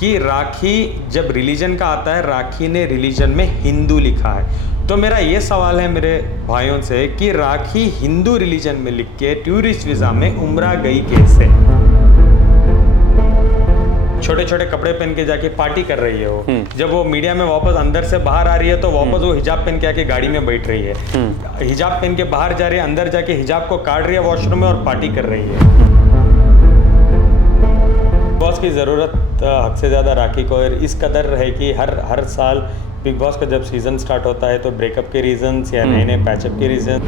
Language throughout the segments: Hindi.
कि राखी जब रिलीजन का आता है, राखी ने रिलीजन में हिंदू लिखा है। तो मेरा ये सवाल है मेरे भाइयों से कि राखी हिंदू रिलीजन में लिख के टूरिस्ट वीजा में उम्रा गई कैसे? छोटे छोटे कपड़े पहन के जाके पार्टी कर रही है वो, जब वो मीडिया में वापस अंदर से बाहर आ रही है तो वापस वो हिजाब पहन के आके गाड़ी में बैठ रही है, हिजाब पहन के बाहर जा रही है, अंदर जाके हिजाब को काट रही है वॉशरूम में और पार्टी कर रही है। बॉस की ज़रूरत हद से ज़्यादा राखी को इस कदर है कि हर साल बिग बॉस का जब सीज़न स्टार्ट होता है तो ब्रेकअप के रीजंस या नए नए पैचअप के reason,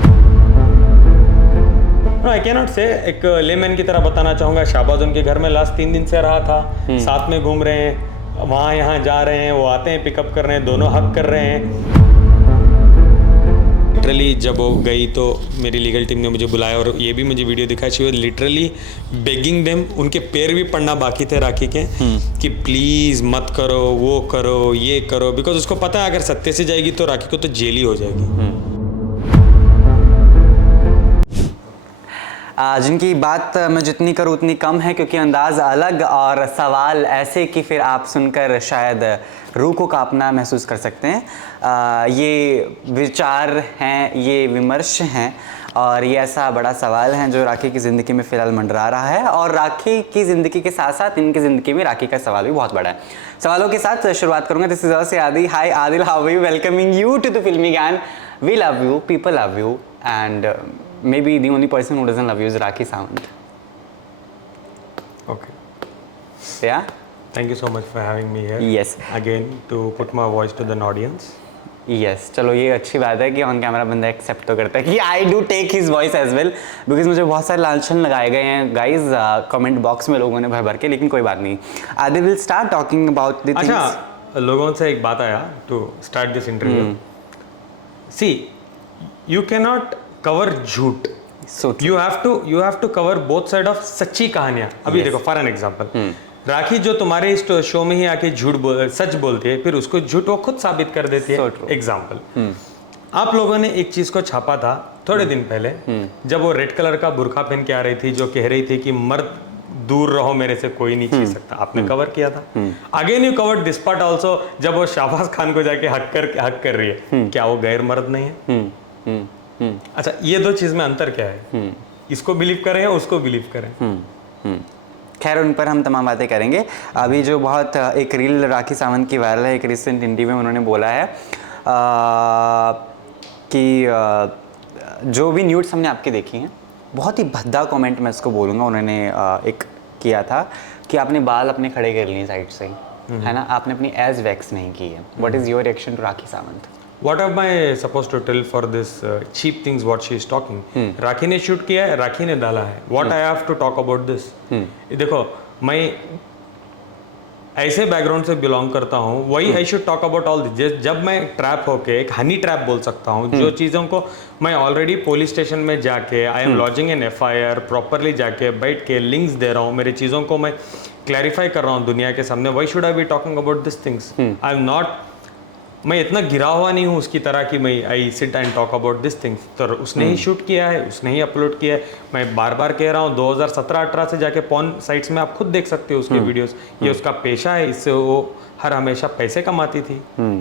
I can not say, एक लेमैन की तरह बताना चाहूँगा। शाहबाज उनके घर में लास्ट 3 दिन से रहा था, साथ में घूम रहे हैं, वहाँ यहाँ जा रहे हैं, वो आते हैं पिकअप कर रहे हैं, दोनों हक कर रहे हैं। लिटरली जब वो गई तो मेरी लीगल टीम ने मुझे बुलाया और ये भी मुझे वीडियो दिखाई, she was literally begging them, उनके पैर भी पड़ना बाकी थे राखी के कि प्लीज़ मत करो, वो करो, ये करो, बिकॉज उसको पता है अगर सत्य से जाएगी तो राखी को तो जेल ही हो जाएगी। जिनकी बात मैं जितनी करूँ उतनी कम है, क्योंकि अंदाज़ अलग और सवाल ऐसे कि फिर आप सुनकर शायद रूह को कांपना महसूस कर सकते हैं। ये विचार हैं, ये विमर्श हैं और ये ऐसा बड़ा सवाल है जो राखी की ज़िंदगी में फ़िलहाल मंडरा रहा है, और राखी की ज़िंदगी के साथ साथ इनकी ज़िंदगी में राखी का सवाल भी बहुत बड़ा है। सवालों के साथ शुरुआत करूँगा। दिस इज़ से Adi. Hi Adil, how are you? Welcoming you to the Filmy Gyaan. We love you, people love you, and maybe the only person who doesn't love you is Rakhi Sawant. Okay. Yeah? Thank you so much for having me here. Yes. Again, to put my voice to the audience. Yes. चलो ये अच्छी बात है कि ऑन कैमरा बंदा एक्सेप्ट तो करता है कि I do take his voice as well, because मुझे बहुत सारे लालचन लगाए गए हैं गाइज कमेंट बॉक्स में लोगों ने भर भर के, लेकिन कोई बात नहीं। Adi will start talking about the things. अच्छा, लोगों से एक बात आया to start this interview. See, you can not cover झूठ, you have to cover both side of सच्ची कहानियां। अभी देखो फॉर एन एग्जांपल, राखी जो तुम्हारे इस शो में ही आके सच बोलती है, फिर उसको झूठ वो खुद साबित कर देती है। एग्जांपल, आप लोगों ने एक चीज को छापा था थोड़े दिन पहले, जब वो रेड कलर का बुर्का पहन के आ रही थी, जो कह रही थी कि मर्द दूर रहो मेरे से, कोई नहीं छीन सकता। आपने कवर किया था। Again you covered this part also, जब वो शाहबाज खान को जाके हक कर रही है, क्या वो गैर मर्द नहीं है? अच्छा, ये दो चीज में अंतर क्या है? इसको बिलीव करें या उसको बिलीव करें? खैर उन पर हम तमाम बातें करेंगे। अभी जो बहुत एक रील राखी सावंत की वायरल है, एक रिसेंट इंटरव्यू में उन्होंने बोला है कि जो भी न्यूड्स हमने आपके देखी हैं, बहुत ही भद्दा कमेंट मैं इसको बोलूँगा, उन्होंने एक किया था कि आपने बाल अपने खड़े कर लिए साइड से, है ना, आपने अपनी एज वैक्स नहीं की है। What is your reaction to Rakhi Sawant? What am I supposed to tell for this cheap things what she is talking? राखी ने शूट किया है, राखी ने डाला है। What I have to talk about this? देखो, मैं ऐसे बैकग्राउंड से बिलोंग करता हूँ, वही I should talk about all this. जब मैं ट्रैप होके एक हनी ट्रैप बोल सकता हूँ, जो चीज़ों को मैं ऑलरेडी पुलिस स्टेशन में जाके I am lodging an FIR, properly जाके बैठ के लिंक्स दे रहा हूँ, मेरी चीज़ों को मैं क्लैरिफाई कर रहा हूँ दुनिया के सामने। Why should I be talking about this things? I am not, मैं इतना गिरा हुआ नहीं हूँ उसकी तरह कि मैं I sit and talk about this things. तो उसने ही शूट किया है, उसने ही अपलोड किया है। मैं बार बार कह रहा हूँ, 2017-18 से जाके पॉर्न साइट्स में आप खुद देख सकते हो उसके वीडियोस। ये उसका पेशा है, इससे वो हर हमेशा पैसे कमाती थी।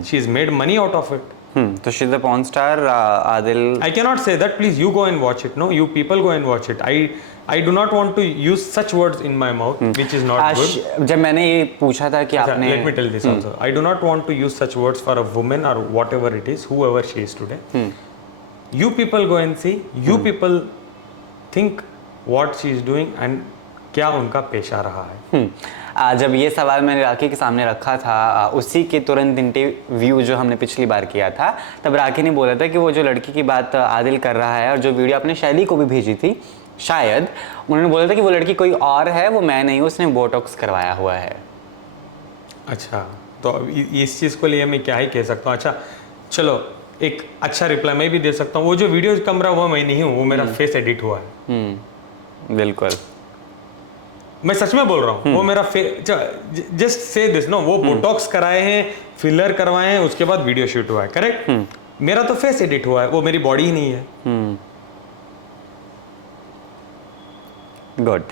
She is made money out of it. So she's a porn star, Adil. I cannot say that. Please, you go and watch it. No, you people go and watch it. I do not want to use such words in my mouth, which is not good. जब मैंने ये पूछा था कि आपने, let me tell this also. I do not want to use such words for a woman or whatever it is, whoever she is today. You people go and see. You people think what she is doing and क्या उनका पेशा रहा है। जब ये सवाल मैंने राखी के सामने रखा था, उसी के तुरंत इंटरव्यू जो हमने पिछली बार किया था, तब राखी ने बोला था कि वो जो लड़की की बात आदिल कर रहा है, और जो वीडियो आपने शैली को भी भेजी थी शायद, उन्होंने बोला था कि वो लड़की कोई और है, वो मैं नहीं हूँ, उसने बोटॉक्स करवाया हुआ है। अच्छा, तो इस चीज़ को लिए मैं क्या ही कह सकता हूँ। अच्छा चलो, एक अच्छा रिप्लाई मैं भी दे सकता हूँ। वो जो वीडियो कम रहा वो मैं नहीं हूँ, वो मेरा फेस एडिट हुआ है। बिल्कुल, मैं सच में बोल रहा हूँ, वो मेरा जस्ट से दिस नो, वो बोटॉक्स कराए हैं, फिलर करवाए हैं, उसके बाद वीडियो शूट हुआ है, करेक्ट। मेरा तो फेस एडिट हुआ है, वो मेरी बॉडी ही नहीं है। गुड।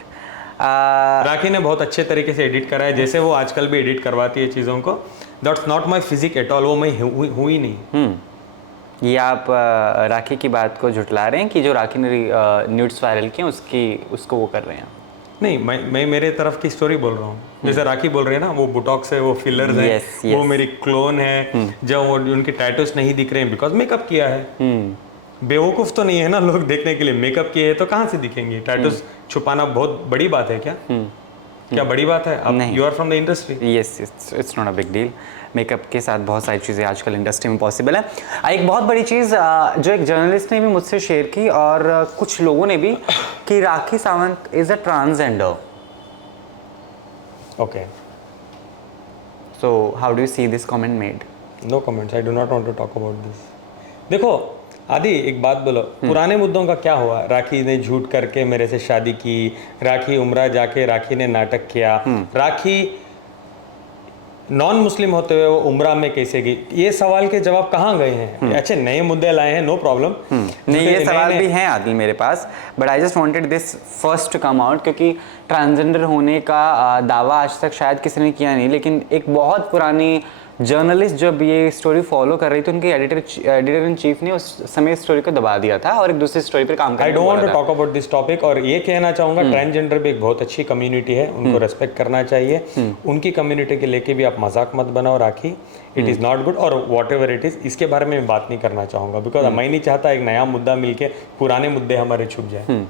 राखी ने बहुत अच्छे तरीके से एडिट करा है, जैसे वो आजकल भी एडिट करवाती है चीज़ों को। That's not my physique at all, वो मैं हुई नहीं। ये आप राखी की बात को झुटला रहे हैं कि जो राखी ने न्यूड्स वायरल किए उसको वो कर रहे हैं? नहीं, मैं मेरे तरफ की स्टोरी बोल रहा हूँ। जैसे राखी बोल रही है ना, वो बुटॉक्स है, वो फिलर्स है, वो मेरी क्लोन है, जब वो उनके टैटूज नहीं दिख रहे हैं बिकॉज मेकअप किया है। बेवकूफ़ तो नहीं है ना लोग देखने के लिए, मेकअप किए है तो कहाँ से दिखेंगे? टैटूज छुपाना बहुत बड़ी बात है क्या? क्या बड़ी बात है? अब you are from the industry. Yes, it's not a big deal. Makeup के साथ बहुत सारी चीज़ें आजकल इंडस्ट्री में पॉसिबल है। एक बहुत बड़ी चीज़ जो एक जर्नलिस्ट ने भी मुझसे शेयर की और कुछ लोगों ने भी, कि Rakhi Sawant is a transgender. Okay, so how do you see this comment made? No comments, I do not want to talk about this. देखो आदि, एक बात बोलो, पुराने मुद्दों का क्या हुआ? राखी ने झूठ करके मेरे से शादी की, राखी उम्रा जाके राखी ने नाटक किया, राखी नॉन मुस्लिम होते हुए वो उम्रा में कैसे गई? ये सवाल के जवाब कहाँ गए हैं? अच्छे नए मुद्दे लाए हैं, नो प्रॉब्लम। नहीं, ये सवाल भी हैं आदिल मेरे पास, but I just wanted this first to come out, क्योंकि ट्रांसजेंडर होने का दावा आज तक शायद किसी ने किया नहीं, लेकिन एक बहुत पुरानी जर्नलिस्ट जब ये स्टोरी फॉलो कर रही थी, उनके एडिटर इन चीफ ने उस समय स्टोरी को दबा दिया था और एक दूसरी स्टोरी पर काम I don't want to talk about this topic. और ये कहना चाहूँगा, ट्रांसजेंडर भी एक बहुत अच्छी कम्युनिटी है, उनको रेस्पेक्ट करना चाहिए। उनकी कम्युनिटी के लेके भी आप मजाक मत बनाओ राखी, इट इज़ नॉट गुड। और वॉट एवर इट इज़, इसके बारे में बात नहीं करना चाहूँगा, बिकॉज मैं नहीं चाहता एक नया मुद्दा मिलके पुराने मुद्दे हमारे छुप जाए।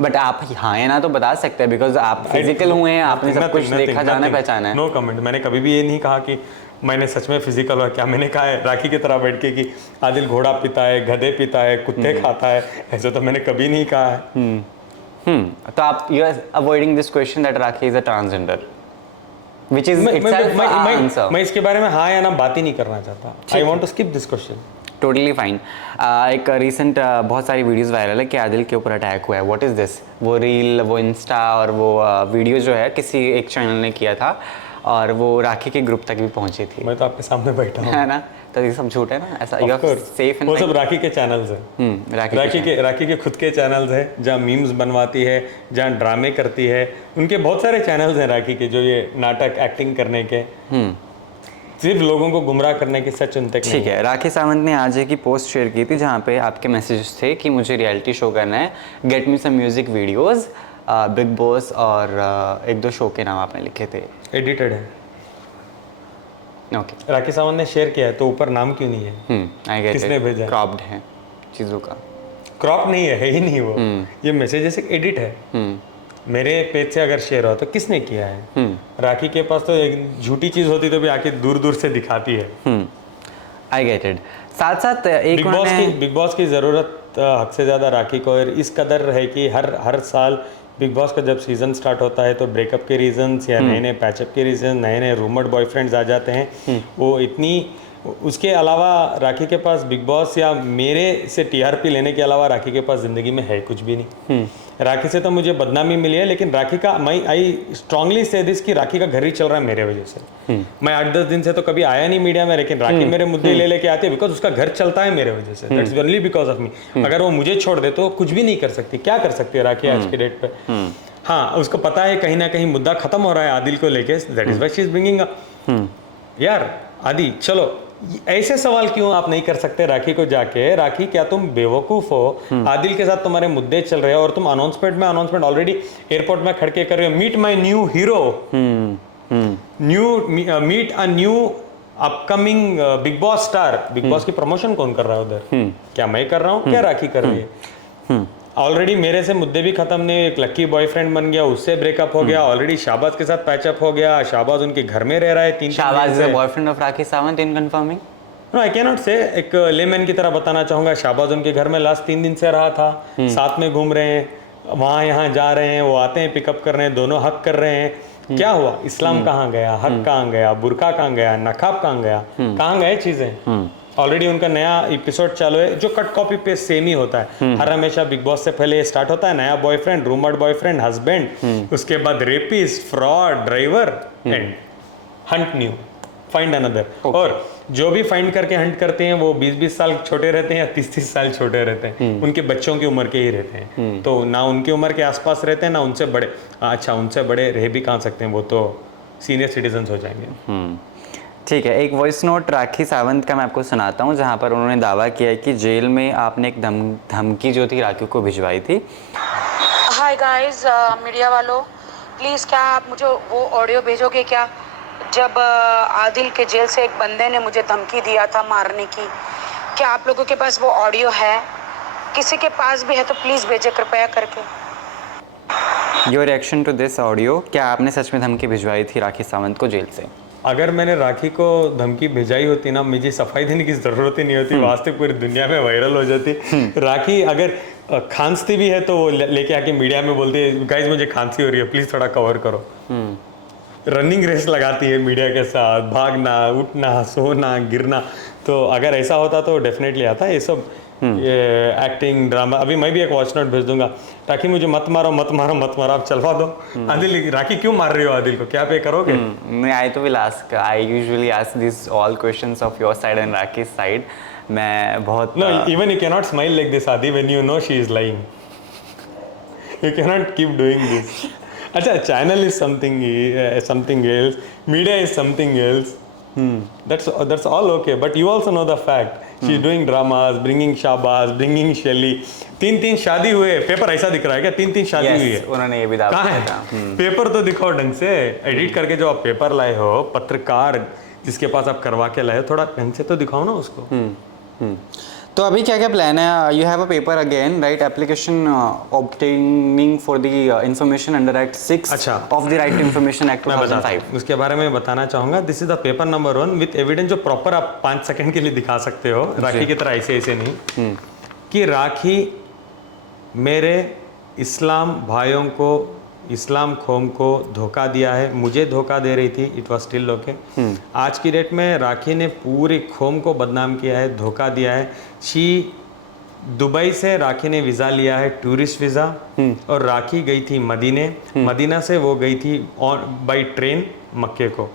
बट आप हाँ या ना तो बता सकते हैं, बिकॉज आप फिजिकल हुए हैं, आपने सब कुछ देखा, जाना पहचाना है। No comment. मैंने कभी भी ये नहीं कहा कि मैंने सच में फिजिकल हुआ। क्या मैंने कहा है राखी की तरह बैठ के कि आदिल घोड़ा पीता है, गधे पीता है, कुत्ते खाता है? ऐसे तो मैंने कभी नहीं कहा है। तो आप you are avoiding this question that Rakhi is a transgender, which is itself a answer. मैं इसके बारे में हाँ या ना बात ही नहीं करना चाहता। I want to skip this question. Totally fine. एक रिसेंट बहुत सारी वीडियोस वायरल है कि आदिल के ऊपर अटैक हुआ है। What is this? वो रील, वो इंस्टा और वो वीडियो जो है किसी एक चैनल ने किया था और वो राखी के ग्रुप तक भी पहुंची थी। मैं तो आपके सामने बैठा हूँ, है ना? तो ये सब झूठ है ना? ऐसा यू आर सेफ इन? वो सब राखी के चैनल्स हैं। राखी के खुद के चैनल्स हैं, जहाँ मीम्स बनवाती है, जहाँ ड्रामे करती है। उनके बहुत सारे चैनल्स हैं राखी के, जो ये नाटक एक्टिंग करने के, सिर्फ लोगों को गुमराह करने के सच उन तक नहीं। ठीक है, राखी सावंत ने आज एक पोस्ट शेयर की थी जहाँ पे आपके मैसेजेस थे कि मुझे रियलिटी शो करना है, get me some music videos, Bigg Boss और एक दो शो के नाम आपने लिखे थे। एडिटेड है। ओके, राखी सावंत ने शेयर किया है तो ऊपर नाम क्यों नहीं है? आई गेट इट। किसने भेजा? क्रॉप्ड है चीज़ों का। क्रॉप नहीं है ही नहीं वो। ये मैसेजेस एक एडिट है। मेरे पेज से अगर शेयर हो तो किसने किया है? राखी के पास तो एक झूठी चीज होती तो भी आके दूर दूर से दिखाती है। आई गेट इट। साथ साथ एक बिग बॉस की जरूरत हद से ज्यादा राखी को इस कदर है कि हर साल बिग बॉस का जब सीजन स्टार्ट होता है तो ब्रेकअप के रीजंस या नए नए पैचअप के रीजन, नए नए रूमर्ड बॉयफ्रेंड्स आ जाते हैं। वो इतनी, उसके अलावा राखी के पास बिग बॉस या मेरे से टीआरपी लेने के अलावा राखी के पास जिंदगी में है कुछ भी नहीं। राखी से तो मुझे बदनामी मिली है, लेकिन राखी का आई स्ट्रांगली से दिस कि राखी का घर ही चल रहा है मेरे वजह से। मैं 8-10 दिन से तो कभी आया नहीं मीडिया में, लेकिन राखी मेरे मुद्दे ले लेके आती है बिकॉज उसका घर चलता है मेरे वजह से। That's only because of me. अगर वो मुझे छोड़ दे तो कुछ भी नहीं कर सकती। क्या कर सकती है राखी आज के डेट पे? हाँ, उसको पता है कहीं ना कहीं मुद्दा खत्म हो रहा है आदिल को लेके, that is why she is bringing up. यार आदि, चलो ऐसे सवाल क्यों आप नहीं कर सकते राखी को जाके? राखी, क्या तुम बेवकूफ हो? आदिल के साथ तुम्हारे मुद्दे चल रहे हैं और तुम अनाउंसमेंट ऑलरेडी एयरपोर्ट में खड़के कर रहे हो, meet my new hero, meet a new upcoming Bigg Boss star. Bigg Boss की प्रमोशन कौन कर रहा है उधर? क्या मैं कर रहा हूँ? क्या राखी कर रही है? ऑलरेडी मेरे से मुद्दे भी खत्म नहीं, एक लक्की बॉयफ्रेंड बन गया, उससे ब्रेकअप हो गया, ऑलरेडी शाहबाज के साथ पैचअप हो गया, शाहबाज उनके घर में रह रहा है 3 Shahbaz is the boyfriend of Rakhi Sawant in confirming? No, I can not say. एक लेमैन की तरह बताना चाहूंगा, शाहबाज उनके घर में लास्ट 3 दिन से रहा था, साथ में घूम रहे हैं, वहाँ यहाँ जा रहे हैं, वो आते हैं पिकअप कर रहे हैं, दोनों हक कर रहे हैं। क्या हुआ? इस्लाम कहाँ गया? हक कहाँ गया? बुरका कहाँ गया? नकाब कहाँ गया? कहाँ गए चीजें? ऑलरेडी उनका नया एपिसोड चालू है जो कट कॉपी पेस्ट सेम ही होता है। हर हमेशा बिग बॉस से पहले ये स्टार्ट होता है, नया बॉयफ्रेंड, रूमर्ड बॉयफ्रेंड, हस्बैंड, उसके बाद rapist, fraud, driver and Hunt new. Find another. और जो भी फाइंड करके हंट करते हैं वो 20-20 साल छोटे रहते हैं या 30-30 साल छोटे रहते हैं, उनके बच्चों की उम्र के ही रहते हैं। तो ना उनकी उम्र के आसपास रहते हैं ना उनसे बड़े। अच्छा, उनसे बड़े रह भी कहाँ सकते हैं, वो तो सीनियर सिटीजन हो जाएंगे। ठीक है, एक वॉइस नोट राखी सावंत का मैं आपको सुनाता हूँ, जहाँ पर उन्होंने दावा किया है कि जेल में आपने एक धमकी जो थी राखी को भिजवाई थी। हाय गाइस, मीडिया वालों, प्लीज़ क्या आप मुझे वो ऑडियो भेजोगे क्या, जब आदिल के जेल से एक बंदे ने मुझे धमकी दिया था मारने की? क्या आप लोगों के पास वो ऑडियो है? किसी के पास भी है तो प्लीज़ भेजे कृपया करके। Your reaction to this audio, क्या आपने सच में धमकी भिजवाई थी राखी सावंत को जेल से? अगर मैंने राखी को धमकी भेजाई होती ना, मुझे सफाई देने की जरूरत ही नहीं होती, वास्तव पूरी दुनिया में वायरल हो जाती। राखी अगर खांसती भी है तो वो लेके आके मीडिया में बोलती है गाइस मुझे खांसी हो रही है, प्लीज थोड़ा कवर करो। रनिंग रेस लगाती है मीडिया के साथ, भागना, उठना, सोना, गिरना। तो अगर ऐसा होता तो डेफिनेटली आता है ये सब, ये एक्टिंग ड्रामा। अभी मैं भी एक वॉइस नोट भेज दूंगा, ताकि मुझे मत मारो मत मारो मत मारो, आप चलवा दो। आदिल, राखी क्यों मार रही हो आदिल को, क्या पे करोगे? I usually ask these all questions of your side and Raki's side. मैं बहुत No, even you cannot smile like this, Adi, when you know she is lying. You cannot keep doing this. अच्छा, channel is something else, media is something else. That's all okay, but you also know the fact. She's doing dramas, bringing Shabaz, bringing Shelly. 3-3 शादी हुए, पेपर ऐसा दिख रहा है क्या? 3-3 शादी हुई है। उन्होंने ये भी दावा कहाँ किया था। है? पेपर तो दिखाओ ढंग से, एडिट करके जो आप पेपर लाए हो, पत्रकार जिसके पास आप करवा के लाए हो, थोड़ा ढंग से तो दिखाओ ना उसको। तो अभी क्या क्या प्लान है? You have a paper again, right? Application obtaining for the information under act 6 अच्छा, of the right to information act 2005। उसके बारे में बताना चाहूंगा। This is the paper number 1 with evidence, जो प्रॉपर आप 5 सेकंड के लिए दिखा सकते हो, राखी की तरह ऐसे ऐसे नहीं, कि राखी मेरे इस्लाम भाइयों को, इस्लाम कौम को धोखा दिया है, मुझे धोखा दे रही थी। It was still okay. आज की डेट में राखी ने पूरी कौम को बदनाम किया है, धोखा दिया है। दुबई से राखी ने वीज़ा लिया है, टूरिस्ट वीज़ा, और राखी गई थी मदीना से वो गई थी बाई ट्रेन मक्के को।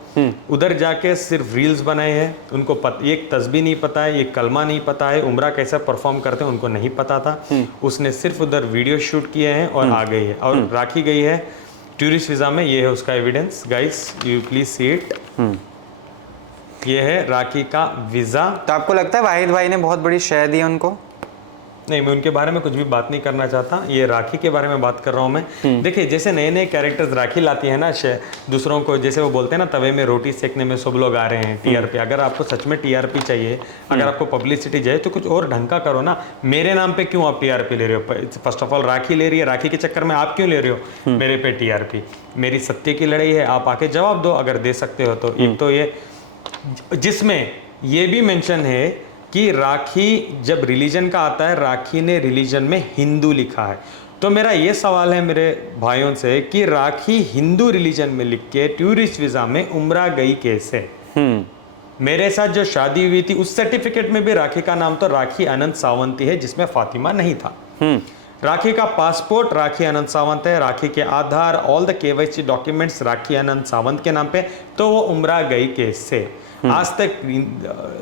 उधर जाके सिर्फ रील्स बनाए हैं, उनको एक तस्बीह नहीं पता है, एक कलमा नहीं पता है, उम्रा कैसे परफॉर्म करते हैं उनको नहीं पता था। उसने सिर्फ उधर वीडियो शूट किए हैं और आ गई है, और राखी गई है टूरिस्ट वीज़ा में। ये है उसका evidence, guys you please see it. ये है राखी का वीज़ा। तो आपको लगता है वाहिद भाई ने बहुत बड़ी शेयर दी उनको? नहीं, मैं उनके बारे में कुछ भी बात नहीं करना चाहता, ये राखी के बारे में बात कर रहा हूँ मैं। देखिए, जैसे नए नए कैरेक्टर्स राखी लाती है ना दूसरों को, जैसे वो बोलते हैं ना तवे में रोटी सेकने में सब लोग आ रहे हैं, टीआरपी। अगर आपको सच में टीआरपी चाहिए, अगर आपको पब्लिसिटी चाहिए, तो कुछ और ढंग का करो ना। मेरे नाम पे क्यों आप टीआरपी ले रहे हो? फर्स्ट ऑफ ऑल राखी ले रही है, राखी के चक्कर में आप क्यों ले रहे हो मेरे पे टीआरपी? मेरी सत्य की लड़ाई है, आप आके जवाब दो अगर दे सकते हो तो। एक तो ये, जिसमें ये भी मेंशन है कि राखी जब रिलीजन का आता है, राखी ने रिलीजन में हिंदू लिखा है। तो मेरा ये सवाल है मेरे भाइयों से कि राखी हिंदू रिलीजन में लिख के टूरिस्ट वीजा में उम्रा गई कैसे? मेरे साथ जो शादी हुई थी उस सर्टिफिकेट में भी राखी का नाम तो राखी अनंत सावंती है, जिसमें फातिमा नहीं था। राखी का पासपोर्ट राखी अनंत सावंत है, राखी के आधार ऑल द केवाईसी डॉक्यूमेंट्स राखी अनंत सावंत के नाम पे, तो वो उम्रा गई कैसे? आज तक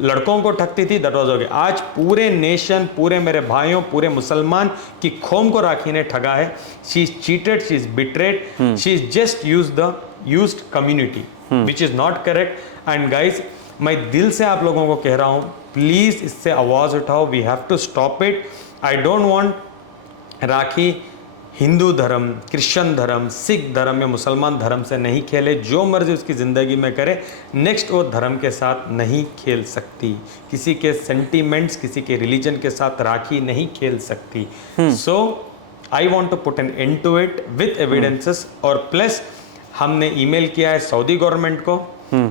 लड़कों को ठगती थी, दैट वाज ओके। आज पूरे नेशन, पूरे मेरे भाइयों, पूरे मुसलमान की कौम को राखी ने ठगा है। She is cheated, she is betrayed, she is just used community which is not correct. And guys, मैं दिल से आप लोगों को कह रहा हूं, प्लीज इससे आवाज उठाओ, we have to stop it. I don't want Rakhi Hindu धर्म, क्रिश्चियन धर्म, सिख धर्म या मुसलमान धर्म से नहीं खेले, जो मर्जी उसकी ज़िंदगी में करे। नेक्स्ट वो धर्म के साथ नहीं खेल सकती, किसी के सेंटीमेंट्स, किसी के रिलीजन के साथ राखी नहीं खेल सकती। So I want to put an end to it with evidences. और प्लस हमने ईमेल किया है सऊदी गवर्नमेंट को,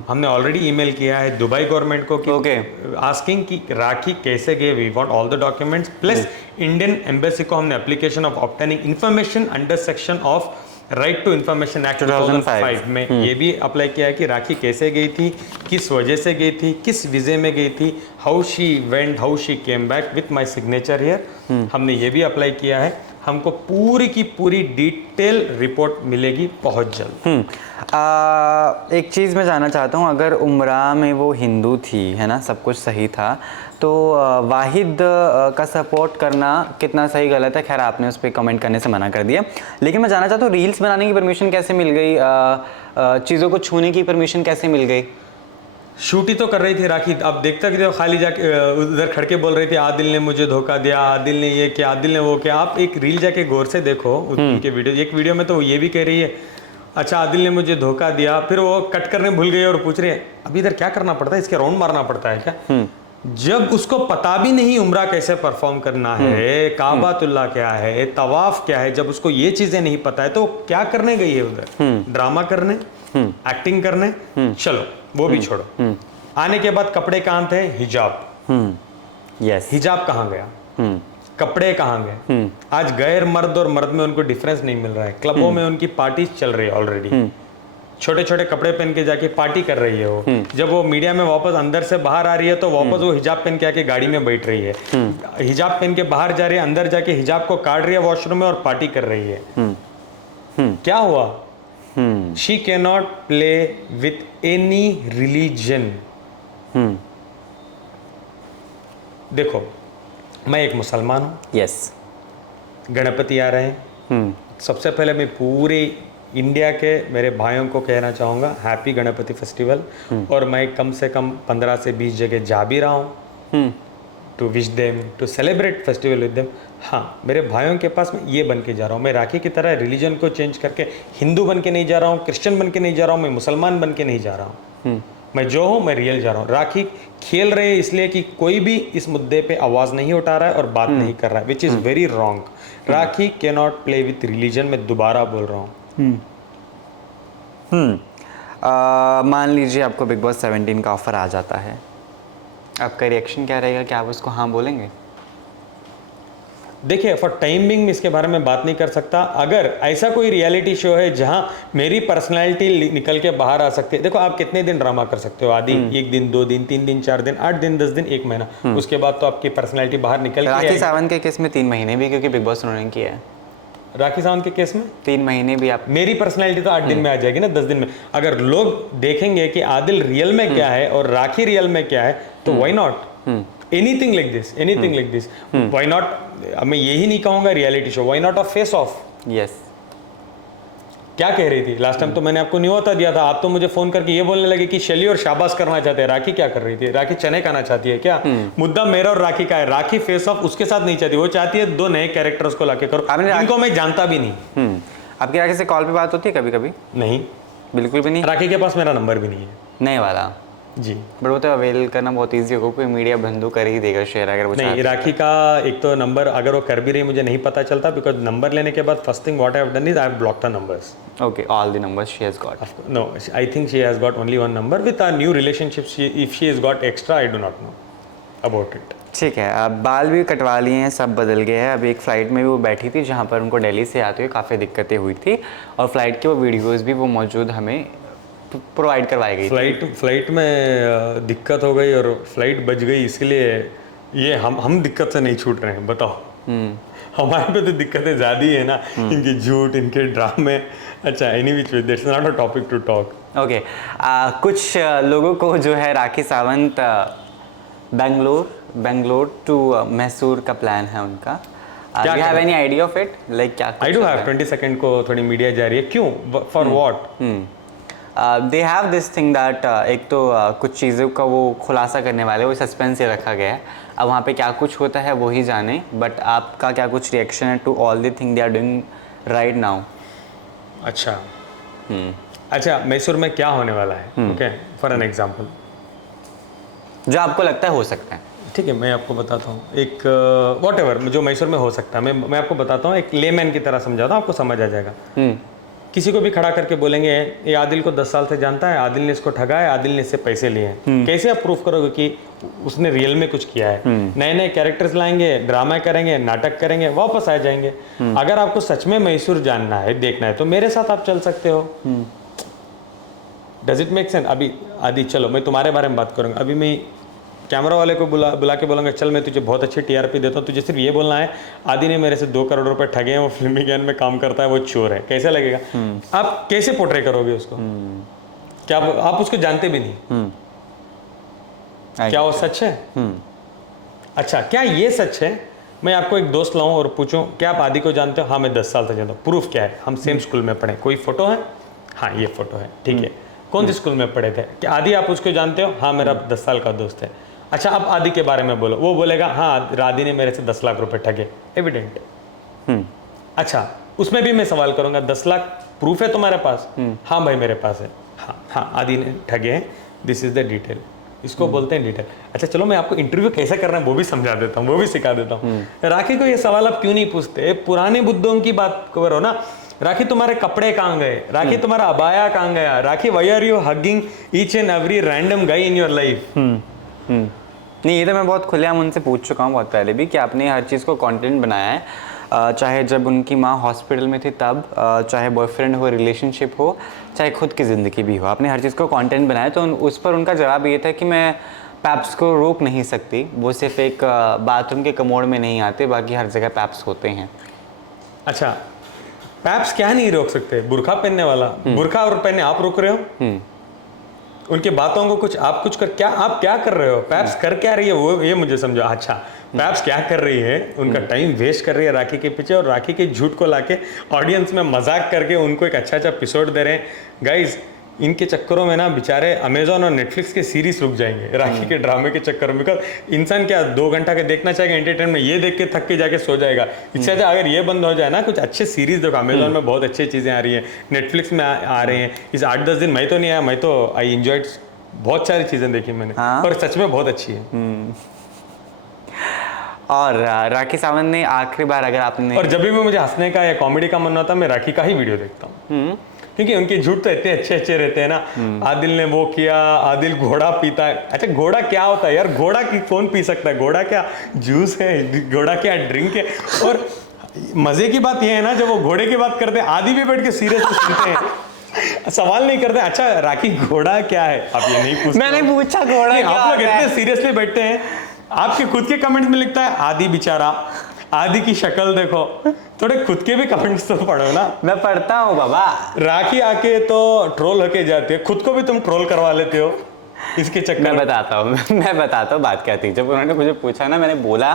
हमने ऑलरेडी ईमेल किया है दुबई गवर्नमेंट को कि आस्किंग कि राखी कैसे गए, we want all the documents. Plus Indian embassy को हमने application of obtaining information under section of right to information act 2005 में ये भी अप्लाई किया है कि राखी कैसे गई थी, किस वजह से गई थी, किस वीजे में गई थी, how she went, how she came back, with my signature here. हमने ये भी अप्लाई किया है। हमको पूरी की पूरी डिटेल रिपोर्ट मिलेगी बहुत जल्द। एक चीज़ मैं जानना चाहता हूँ, अगर उमरा में वो हिंदू थी, है ना, सब कुछ सही था, तो वाहिद का सपोर्ट करना कितना सही गलत है? खैर आपने उस पर कमेंट करने से मना कर दिया, लेकिन मैं जानना चाहता हूँ रील्स बनाने की परमिशन कैसे मिल गई, चीज़ों को छूने की परमिशन कैसे मिल गई? शूट ही तो कर रही थी राखी, आप देखता कि खाली जाके उधर खड़के बोल रही थी आदिल ने मुझे धोखा दिया, आदिल ने ये किया, आदिल ने वो किया। आप एक रील जाके गौर से देखो उनके वीडियो, एक वीडियो में तो ये भी कह रही है अच्छा आदिल ने मुझे धोखा दिया, फिर वो कट करने भूल गई और पूछ रही है अभी इधर क्या करना पड़ता है, इसके राउंड मारना पड़ता है क्या? जब उसको पता भी नहीं उम्रा कैसे परफॉर्म करना है, काबातुल्लाह क्या है, तवाफ क्या है, जब उसको ये चीजें नहीं पता है तो क्या करने गई है उधर? ड्रामा करने, एक्टिंग करने। चलो वो भी छोड़ो, आने के बाद कपड़े कहाँ थे? हिजाब। यस, हिजाब कहाँ गया? कपड़े कहाँ गए? आज गैर मर्द और मर्द में उनको डिफरेंस नहीं मिल रहा है। क्लबों में उनकी पार्टी चल रही है ऑलरेडी, छोटे छोटे कपड़े पहन के जाके पार्टी कर रही है वो। जब वो मीडिया में वापस अंदर से बाहर आ रही है तो वापस वो हिजाब पहन के आके गाड़ी में बैठ रही है, हिजाब पहन के बाहर जा रही है, अंदर जाके हिजाब को काट रही है वॉशरूम में और पार्टी कर रही है। क्या हुआ? She can not play with any religion. देखो मैं एक मुसलमान हूँ, यस, गणपति आ रहे हैं, सबसे पहले मैं पूरे इंडिया के मेरे भाइयों को कहना चाहूँगा हैप्पी गणपति फेस्टिवल। और मैं कम से कम 15 से 20 जगह जा भी रहा हूँ to wish them, to celebrate festival with them. हाँ, मेरे भाइयों के पास मैं ये बन के जा रहा हूँ, मैं राखी की तरह रिलीजन को चेंज करके हिंदू बन के नहीं जा रहा हूँ, क्रिश्चियन बन के नहीं जा रहा हूँ, मैं मुसलमान बन के नहीं जा रहा हूँ। मैं जो हूँ मैं रियल जा रहा हूँ। राखी खेल रहे हैं इसलिए कि कोई भी इस मुद्दे पे आवाज़ नहीं उठा रहा है और बात नहीं कर रहा है, which is very wrong. Rakhi can not play with religion, मैं दोबारा बोल रहा हूँ। मान लीजिए आपको बिग बॉस 17 का ऑफर आ जाता है, आपका रिएक्शन क्या रहेगा? क्या आप उसको हाँ बोलेंगे? देखिए फॉर टाइम बिंग इसके बारे में बात नहीं कर सकता। अगर ऐसा कोई रियलिटी शो है जहां मेरी पर्सनालिटी निकल के बाहर आ सकती है, देखो आप कितने दिन ड्रामा कर सकते हो आदि, 1 दिन 2 दिन 3 दिन 4 दिन 8 दिन 10 दिन 1 महीना, उसके बाद तो आपकी पर्सनालिटी बाहर निकल के राखी सावंत के केस में 3 महीने भी, क्योंकि बिग बॉस उन्होंने किया है। राखी सावंत के केस में 3 महीने भी आप, मेरी पर्सनालिटी तो 8 दिन में आ जाएगी ना, 10 दिन में। अगर लोग देखेंगे कि आदिल रियल में क्या है और राखी रियल में क्या है तो why not anything like this, anything like this, why not. मैं यही नहीं कहूंगा reality show, why not a face of. Yes, क्या कह रही थी लास्ट टाइम? तो मैंने आपको न्योता दिया था, आप तो मुझे फोन करके ये बोलने लगे कि शैली और शाबाश करना चाहते हैं। राखी क्या कर रही थी? राखी चने खाना चाहती है क्या? मुद्दा मेरा और राखी का है। राखी फेस ऑफ उसके साथ नहीं चाहती, वो चाहती है 2 नए कैरेक्टर्स को लाके करो, इनको मैं जानता भी नहीं। आपकी राखी से कॉल पे बात होती है कभी कभी? नहीं, बिल्कुल भी नहीं। राखी के पास मेरा नंबर भी नहीं है। नए वाला जी, बट वो तो अवेल करना बहुत ईजी होगा, कोई मीडिया बंधु कर ही देगा शेयर अगर वो नहीं। राखी का एक तो नंबर अगर वो कर भी रही मुझे नहीं पता चलता, बिकॉज नंबर लेने के बाद first thing what I have done is I have blocked the numbers. Okay, all the numbers she has got? No, I think she has got only 1 number with a new relationship. If she has got extra I do not know about it. ठीक है, अब बाल भी कटवा लिए हैं, सब बदल गए हैं। अभी एक फ़्लाइट में भी वो बैठी थी जहाँ पर उनको दिल्ली से आते हुए काफ़ी दिक्कतें हुई थी, और फ्लाइट के वो वीडियोज़ भी वो मौजूद हमें प्रोवाइड करवाई गई। फ्लाइट में दिक्कत हो गई और फ्लाइट बच गई, इसलिए ये हम दिक्कत से नहीं छूट रहे हैं। बताओ, हमारे पे तो दिक्कतें ज़्यादा ही है ना, इनके झूठ, इनके ड्रामे। अच्छा, any which way that's not a topic to talk. Okay, कुछ लोगों को जो है राखी सावंत बेंगलोर टू मैसूर का प्लान है उनका। क्या you have any idea of it? Like क्या? आई डू हैव 22 को थोड़ी मीडिया जा रही है, क्यों, for what? They have this thing that एक तो कुछ चीज़ों का वो खुलासा करने वाले, वो सस्पेंस से रखा गया है। अब वहाँ पे क्या कुछ होता है वो ही जाने, बट आपका क्या कुछ रिएक्शन है to all the thing they are doing right now? अच्छा, अच्छा, मैसूर में क्या होने वाला है? ओके, फॉर एन एग्जांपल जो आपको लगता है हो सकता है। ठीक है, मैं आपको बताता हूँ एक व्हाटएवर जो मैसूर में हो सकता है। मैं आपको बताता हूँ, एक लेमैन की तरह समझाता हूँ, आपको समझ आ जाएगा। किसी को भी खड़ा करके बोलेंगे ये आदिल को 10 साल से जानता है, आदिल ने इसको ठगा है, आदिल ने इससे पैसे लिए हैं, कैसे आप प्रूफ करोगे कि उसने रियल में कुछ किया है? नए नए कैरेक्टर्स लाएंगे, ड्रामा करेंगे, नाटक करेंगे, वापस आ जाएंगे। अगर आपको सच में मैसूर जानना है, देखना है, तो मेरे साथ आप चल सकते हो। Does it make sense? अभी आदि चलो मैं तुम्हारे बारे में बात करूंगा। अभी मैं कैमरा वाले को बुला के बोलूँगा चल मैं तुझे बहुत अच्छी टीआरपी देता हूँ, तुझे सिर्फ ये बोलना है आदि ने मेरे से 2 करोड़ रुपए ठगे हैं, वो फिल्मी ज्ञान में काम करता है, वो चोर है। कैसा लगेगा? आप कैसे पोर्ट्रे करोगे उसको? क्या आप उसको जानते भी नहीं? क्या वो सच है? अच्छा, क्या ये सच है मैं आपको एक दोस्त लाऊं और पूछूं क्या आप आदि को जानते हो? हाँ मैं 10 साल से जानता हूँ। प्रूफ क्या है? हम सेम स्कूल में पढ़े। कोई फोटो है? हाँ ये फोटो है। ठीक है, कौन सी स्कूल में पढ़े थे? क्या आदि आप उसको जानते हो? हाँ मेरा 10 साल का दोस्त है। अच्छा, आप आदि के बारे में बोलो, वो बोलेगा हाँ आदि ने मेरे से 10 लाख रुपए ठगे। एविडेंट। अच्छा, उसमें भी मैं सवाल करूंगा 10 लाख प्रूफ है तुम्हारे पास? हाँ भाई मेरे पास है। हाँ आदि ने ठगे हैं, दिस इज द डिटेल। इसको बोलते हैं डिटेल। अच्छा चलो मैं आपको इंटरव्यू कैसे करना है वो भी समझा देता हूँ, वो भी सिखा देता हूँ। राखी को ये सवाल आप क्यों नहीं पूछते? पुराने बुद्धों की बात करो ना। राखी तुम्हारे कपड़े कहाँ गए? राखी तुम्हारा अबाया कहाँ गया? Rakhi why are you hugging each and every random guy in your life? नहीं, ये तो मैं बहुत खुलेआम उनसे पूछ चुका हूँ बहुत पहले भी कि आपने हर चीज़ को कंटेंट बनाया है, चाहे जब उनकी माँ हॉस्पिटल में थी तब, चाहे बॉयफ्रेंड हो, रिलेशनशिप हो, चाहे खुद की ज़िंदगी भी हो, आपने हर चीज़ को कंटेंट बनाया। तो उस पर उनका जवाब ये था कि मैं पैप्स को रोक नहीं सकती, वो सिर्फ एक बाथरूम के कमोड में नहीं आते, बाकी हर जगह पैप्स होते हैं। अच्छा, पैप्स क्या नहीं रोक सकते? बुर्खा पहनने वाला, बुर्खा और पहने आप रोक रहे हो? उनके बातों को कुछ आप कुछ कर, क्या आप क्या कर रहे हो? पैप्स कर क्या रही है वो ये मुझे समझो। अच्छा, पैप्स क्या कर रही है? उनका टाइम वेस्ट कर रही है राखी के पीछे, और राखी के झूठ को लाके ऑडियंस में मजाक करके उनको एक अच्छा एपिसोड दे रहे हैं। गाइज, इनके चक्करों में ना बेचारे अमेजॉन और नेटफ्लिक्स के सीरीज रुक जाएंगे राखी के ड्रामे के चक्कर में। बिकॉज इंसान क्या 2 घंटा के देखना चाहेगा एंटरटेनमेंट, ये देख के थक के जाके सो जाएगा। इससे अच्छा अगर ये बंद हो जाए ना, कुछ अच्छे सीरीज देखो। अमेजॉन में बहुत अच्छी चीजें आ रही है, नेटफ्लिक्स में आ रहे हैं। इस 8-10 दिन मैं तो नहीं आया, मैं तो आई एंजॉयड, बहुत सारी चीजें देखी मैंने। और सच में बहुत अच्छी है। और राखी सावंत ने आखिरी बार अगर आपने, और जब भी मुझे हंसने का या कॉमेडी का मन होता है मैं राखी का ही वीडियो देखता हूँ, क्योंकि उनके झूठ तो इतने अच्छे अच्छे रहते हैं ना। आदिल ने वो किया, आदिल घोड़ा पीता है। अच्छा, घोड़ा क्या होता है यार? घोड़ा की कौन पी सकता है? घोड़ा क्या जूस है? घोड़ा क्या ड्रिंक है? और मजे की बात यह है ना, जब वो घोड़े की बात करते हैं आदि भी बैठ के सीरियस सुनते हैं, सवाल नहीं करते। अच्छा राखी घोड़ा क्या है? आप ये नहीं पूछते? मैंने पूछा घोड़ा क्या आप लोग है? इतने सीरियसली बैठते हैं, आपके खुद के कमेंट्स में लिखता है आदि बेचारा, आदि की शक्ल देखो। थोड़े खुद के भी कमेंट्स तो पढ़ो ना। मैं पढ़ता हूँ बाबा। राखी आके तो ट्रोल होके जाती है, खुद को भी तुम ट्रोल करवा लेते हो इसके चक्कर मैं में। बताता हूँ बात क्या थी। जब उन्होंने मुझे पूछा ना, मैंने बोला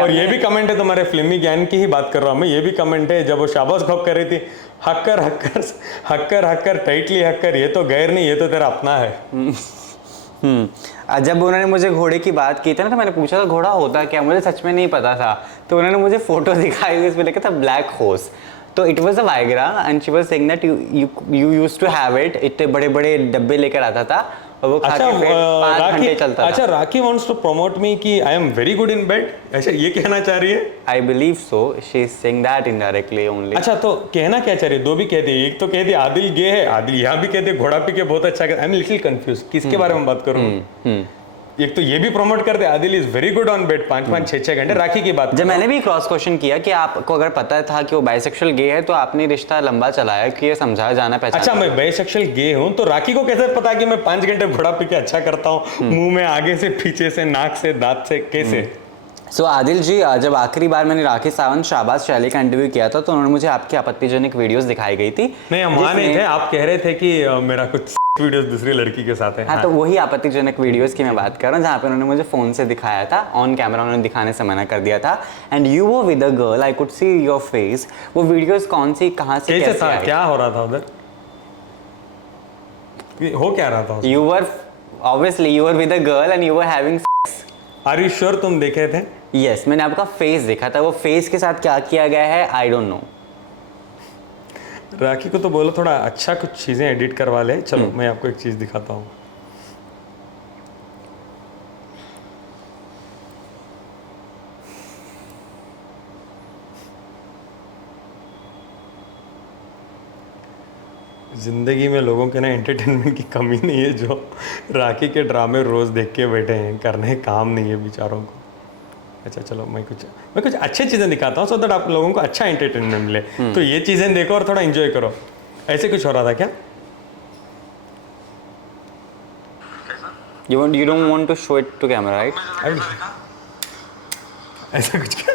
और ये भी कमेंट है तुम्हारे फिल्मी ज्ञान की ही बात कर रहा हूँ मैं। ये भी कमेंट है जब वो शाबाश खौफ कर रही थी, हक्कर हक्कर हक्कर हक्कर टाइटली हक्कर, ये तो गैर नहीं, ये तो तेरा अपना है। जब उन्होंने मुझे घोड़े की बात की थी ना, तो मैंने पूछा था घोड़ा होता क्या, मुझे सच में नहीं पता था। तो उन्होंने मुझे फोटो दिखाई, इसमें लिखा था ब्लैक हॉर्स। तो it was a Viagra and she was saying that you used to have it. इतने बड़े बड़े डब्बे लेकर आता था और वो खा के फिर 5 घंटे चलता था। अच्छा, राखी वांट्स टू प्रमोट मी कि I am very good in bed, ऐसा ये कहना चाह रही है? I believe so, she is saying that indirectly only. अच्छा, तो कहना क्या चाह रही है? 2 भी कहती है। एक तो कहती है आदिल गे है, आदिल यहाँ भी कहते घोड़ा पी के बहुत अच्छा। आई एम लिटिल कंफ्यूज किसके बारे में बात करूँ। एक तो ये भी प्रमोट करते Adil is very good on bed 5-5 6-6 घंटे। राखी की बात जब मैंने भी क्रॉस क्वेश्चन किया कि आपको अगर पता था कि वो बाइसेक्सुअल गे है, तो आपने रिश्ता लंबा चलाया कि ये समझा जाना पहचाना। अच्छा, मैं बाइसेक्सुअल गे हूँ तो राखी को कैसे पता कि मैं 5 घंटे घोड़ा पी के अच्छा करता हूँ? मुंह में आगे से, पीछे से, नाक से, दांत से, कैसे? सो आदिल जी, जब आखिरी बार मैंने राखी सावंत शाहबाज शैली का इंटरव्यू किया था, तो उन्होंने मुझे आपकी आपत्तिजनक वीडियोस दिखाई गई थी। नहीं, हम वहाँ नहीं थे। आप कह रहे थे कि मेरा कुछ वीडियोस दूसरी लड़की के साथ है। हाँ, तो वही आपत्तिजनक वीडियोस की मैं बात कर रहा हूँ, जहाँ पे उन्होंने मुझे फोन से दिखाया था, ऑन कैमरा उन्होंने दिखाने से मना कर दिया था। And you were with a girl, I could see your face. वो वीडियोस कौन सी, कहाँ से, कैसे था? क्या हो रहा था उधर? हो क्या रहा था? You were obviously you were with a girl and you were having sex. Are you sure तुम देखे थे? यस, मैंने आपका फेस देखा था। वो फेस के साथ क्या किया गया है आई डोंट नो। राखी को तो बोलो थोड़ा अच्छा कुछ चीजें एडिट करवा ले। चलो मैं आपको एक चीज दिखाता हूँ। जिंदगी में लोगों के ना एंटरटेनमेंट की कमी नहीं है, जो राखी के ड्रामे रोज देख के बैठे हैं, करने काम नहीं है बेचारों को। अच्छा चलो, मैं कुछ अच्छी चीज़ें दिखाता हूँ, सो दैट आप लोगों को अच्छा एंटरटेनमेंट मिले। तो ये चीज़ें देखो और थोड़ा एंजॉय करो। ऐसे कुछ हो रहा था क्या? You don't want to show it to camera, right? ऐसा कुछ क्या?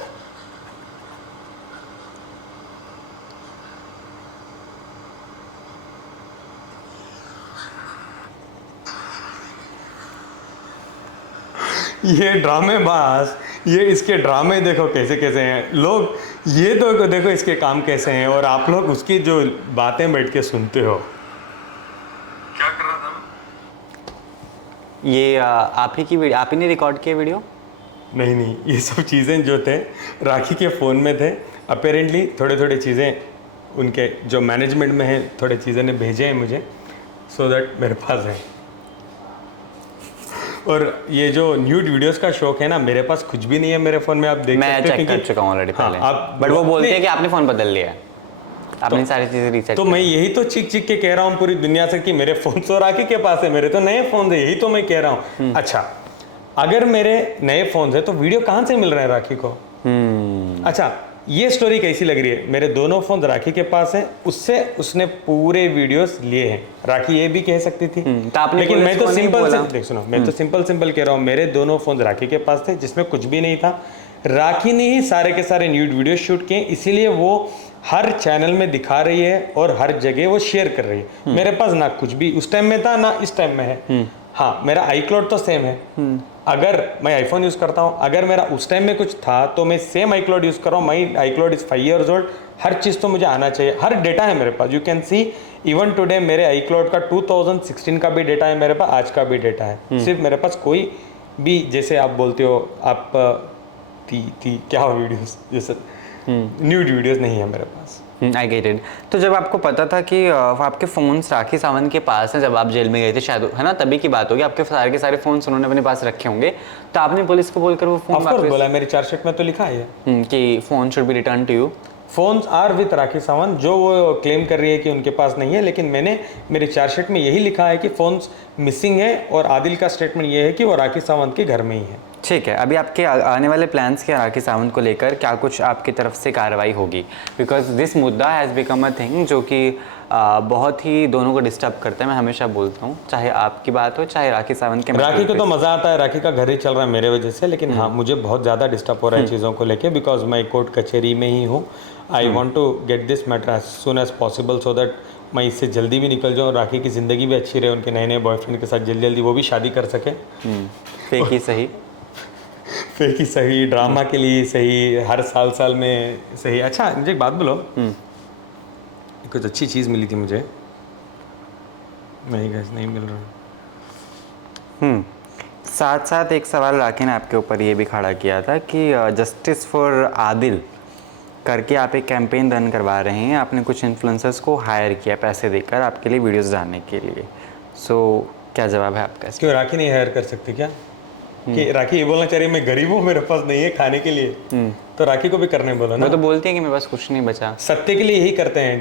ये ड्रामेबाज, ये इसके ड्रामे देखो कैसे कैसे हैं लोग, ये तो देखो इसके काम कैसे हैं, और आप लोग उसकी जो बातें बैठ के सुनते हो। क्या कर रहा था? ये आप ही की वीडियो, आप ही ने रिकॉर्ड किया वीडियो? नहीं नहीं, ये सब चीज़ें जो थे राखी के फ़ोन में थे। अपेरेंटली थोड़े थोड़े चीज़ें उनके जो मैनेजमेंट में है, थोड़े चीज़ें ने भेजे हैं मुझे, सो दैट मेरे पास है। और ये जो न्यूड वीडियोस का शौक है ना, मेरे पास कुछ भी नहीं है मेरे फ़ोन में, आप देख मैं सकते हो। चेक कर चुका हूँ ऑलरेडी पहले। आप बट वो बोलते हैं कि आपने फ़ोन बदल लिया है, आपने सारी चीज़ें रीसेट। तो मैं यही तो चीख चीख के कह रहा हूँ पूरी दुनिया से कि मेरे फ़ोन तो राखी के पास है, मेरे तो नए फ़ोन है, यही तो मैं कह रहा हूँ। अच्छा, अगर मेरे नए फ़ोन है तो वीडियो कहाँ से मिल रहे हैं राखी को? अच्छा, ये स्टोरी कैसी लग रही है? मेरे दोनों फ़ोन राखी के पास हैं, उससे उसने पूरे वीडियोस लिए हैं। राखी ये भी कह सकती थी, लेकिन मैं तो सिंपल से देख सुनो, मैं तो सिंपल कह रहा हूँ, मेरे दोनों फ़ोन राखी के पास थे जिसमें कुछ भी नहीं था। राखी ने ही सारे के सारे न्यूड वीडियो शूट किए, इसीलिए वो हर चैनल में दिखा रही है और हर जगह वो शेयर कर रही है। मेरे पास ना कुछ भी उस टाइम में था ना इस टाइम में है। हाँ, मेरा iCloud तो सेम है। अगर मैं आईफोन यूज़ करता हूँ, अगर मेरा उस टाइम में कुछ था तो मैं सेम iCloud यूज़ कर रहा हूँ। My iCloud is 5 years old। हर चीज़ तो मुझे आना चाहिए, हर डेटा है मेरे पास। You can see even today मेरे iCloud का 2016 का भी डेटा है मेरे पास, आज का भी डेटा है। सिर्फ मेरे पास कोई भी, जैसे आप बोलते हो आप क्या वीडियोस, जैसे न्यूड वीडियोस नहीं है मेरे पास। आई गेट इट। तो जब आपको पता था कि आपके फ़ोन्स राखी सावंत के पास हैं, जब आप जेल में गए थे शायद, है ना, तभी की बात होगी, आपके सारे के सारे फ़ोन्स उन्होंने अपने पास रखे होंगे, तो आपने पुलिस को बोलकर वो फ़ोन वापस बोला? मेरी चार्जशीट में तो लिखा है कि phone should be return to you. Phones are with Rakhi Sawant, जो वो क्लेम कर रही है कि उनके पास नहीं है, लेकिन मैंने मेरी चार्जशीट में यही लिखा है कि फ़ोन्स मिसिंग है, और आदिल का स्टेटमेंट ये है कि वो राखी सावंत के घर में ही है। ठीक है, अभी आपके आने वाले प्लान्स क्या राखी सावंत को लेकर, क्या कुछ आपकी तरफ से कार्रवाई होगी? बिकॉज दिस मुद्दा हैज़ बिकम अ थिंग जो कि बहुत ही दोनों को डिस्टर्ब करता है। मैं हमेशा बोलता हूँ, चाहे आपकी बात हो चाहे राखी सावंत के। राखी को तो मज़ा आता है, राखी का घर ही चल रहा है मेरे वजह से, लेकिन हाँ, मुझे बहुत ज़्यादा डिस्टर्ब हो रहा है चीज़ों को लेके, बिकॉज मैं कोर्ट कचहरी में ही हूँ। I want to get this matter as soon as possible, so that मैं इससे जल्दी भी निकल जाऊँ, राखी की ज़िंदगी भी अच्छी रहे, उनके नए नए बॉयफ्रेंड के साथ जल्दी जल्दी वो भी शादी कर सके। फेक ही सही, फेक ही सही, ड्रामा के लिए सही, हर साल में सही। अच्छा, मुझे एक बात बोलो, कुछ अच्छी चीज़ मिली थी मुझे, नहीं गैस नहीं मिल रहा। साथ साथ एक सवाल राखी ने आपके ऊपर ये भी खड़ा किया था कि जस्टिस फॉर आदिल करके आप एक कैंपेन रन करवा रहे हैं, आपने कुछ इन्फ्लुएंसर्स को हायर किया पैसे देकर आपके लिए वीडियोस डालने के लिए। सो क्या जवाब है आपका? क्यों राखी नहीं हायर कर सकती क्या? कि राखी ये बोलना चाह रही है मैं गरीब हूँ, मेरे पास नहीं है खाने के लिए, तो राखी को भी करने बोलो ना। वो तो बोलती है कि मेरे पास कुछ नहीं बचा। सत्य के लिए यही करते हैं,